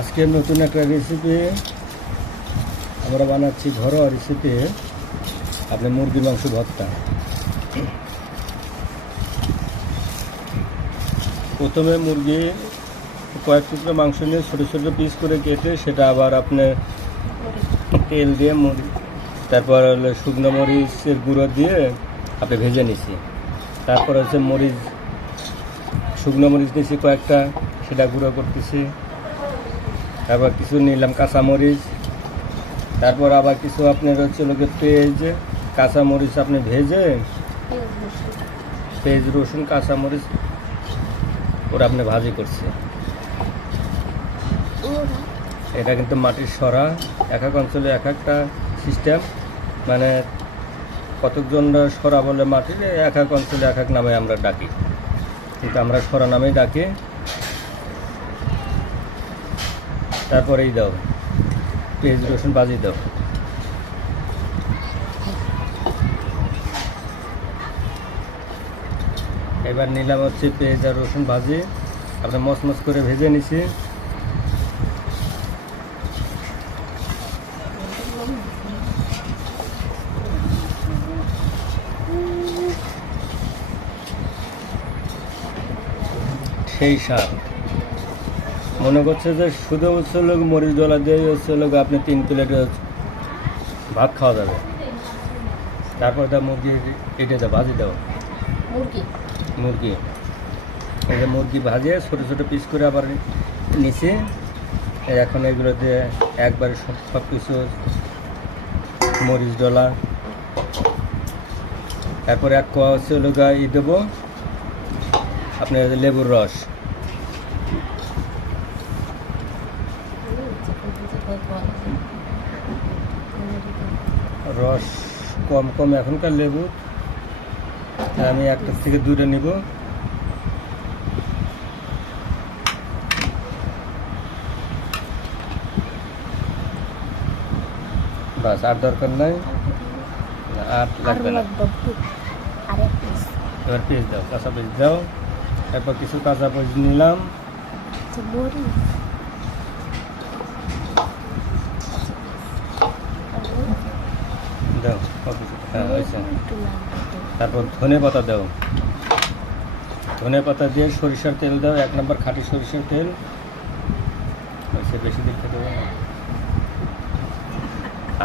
আজকে নতুন একটা রেসিপি আমরা বানাচ্ছি, ঘরোয়া রেসিপি। আপনি মুরগির মাংস ভর্তা। প্রথমে মুরগি কয়েক টুকরো মাংস নিয়ে ছোটো ছোটো পিস করে কেটে সেটা আবার আপনি তেল দিয়ে তারপর হলো শুকনো মরিচের গুঁড়ো দিয়ে আপনি ভেজে নিছি। তারপর হচ্ছে শুকনো মরিচ নিয়েছি কয়েকটা, সেটা গুঁড়ো করতেছি। তারপর কিছু নিলাম কাঁচামরিচ, তারপর আবার কিছু আপনার হচ্ছে লোকের পেঁয়াজ, কাঁচামরিচ আপনি ভেজে পেঁয়াজ রসুন কাঁচামরিচ ওরা আপনি ভাজি করছে। এটা কিন্তু মাটির সরা, এক এক অঞ্চলে এক একটা সিস্টেম, মানে কতকজনরা সরা বলে মাটির, এক এক অঞ্চলে এক এক নামে আমরা ডাকি, কিন্তু আমরা সরা নামেই ডাকি। তারপরেই দাও পেঁয়াজ রসুন ভাজি দাও। এবার নিলাম হচ্ছে পেঁয়াজ আর রসুন ভাজি, আমরা মচমচ করে ভেজে নিছি। সেই স্বাদ মনে করছে যে শুধু হচ্ছে লোক মরিচ ডলা দিয়ে হচ্ছে লোক আপনি 3 প্লেট ভাত খাওয়া যাবে। তারপর দাও মুরগি, এটা দাও ভাজি দাও মুরগি। এই যে মুরগি ভাজে ছোটো ছোটো পিস করে আবার নিচে এখন এগুলো দিয়ে একবারে সব কিছু মরিচ ডলা, তারপরে এক কোয়া হচ্ছে লোক দেবো আপনার লেবুর রস। রস কম কম এখনকার লেবু, আমি একটা থেকে 2টা নিব। বাস, আর দরকার নাই, আর লাগবে না। এবার পেঁয়াজ দাও, কাঁচা পেঁয়াজ দাও। তারপর কিছু কাঁচা পেঁয়াজ নিলাম। দাও, হ্যাঁ হয়েছে। তারপর ধনে পাতা দাও, ধনে পাতা দিয়ে সরিষার তেল দাও, 1 নম্বর খাঁটি সরিষার তেল হয়েছে। বেশি দিন খেতে হবে না,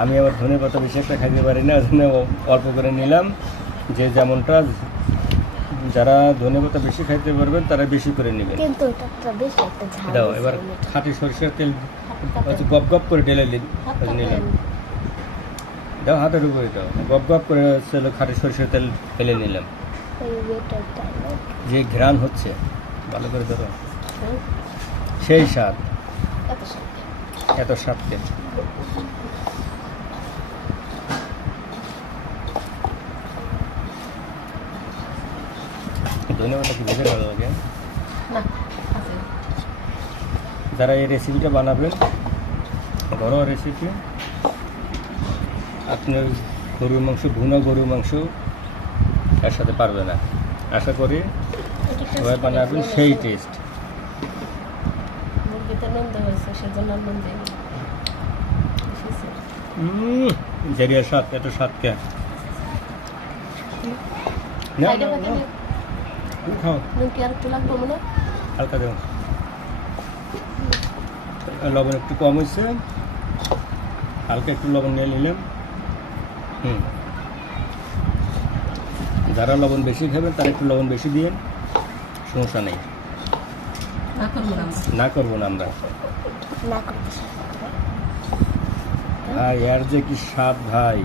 আমি আবার ধনে পাতা বেশি একটা খাইতে পারি না, ওই জন্য অল্প করে নিলাম। যে যেমনটা, যারা ধনে পাতা বেশি খাইতে পারবেন তারা বেশি করে নেবেন। দাও এবার খাঁটি সরিষার তেল হচ্ছে গপ গপ করে ঢেলে নিলাম। দাও হাতের উপরে দাও, গপ গপ করে হচ্ছে খাঁটি সরিষার তেল ফেলে নিলাম। যে ঘ্রাণ হচ্ছে, ভালো করে ধরো, সেই স্বাদ, এত স্বাদকে। ধন্যবাদ। কি ভেজে ভালো লাগে? যারা এই রেসিপিটা বানাবেন, ঘরোয়া রেসিপি, আপনার গরুর মাংস, ভুনা গরুর মাংস এর সাথে পারবে না। আশা করি সবাই বানাবেন, সেই টেস্ট। জেরিয়া স্বাদ, এত স্বাদ কে খাও, হালকা দেও। লবণ একটু কম হয়েছে, হালকা একটু লবণ নিয়ে নিলাম। যারা লবণ বেশি খাবেন তারা একটু লবণ বেশি দিয়েন, সমস্যা নেই। না করবো না আমরা। ভাই এর যে কি স্বাদ ভাই!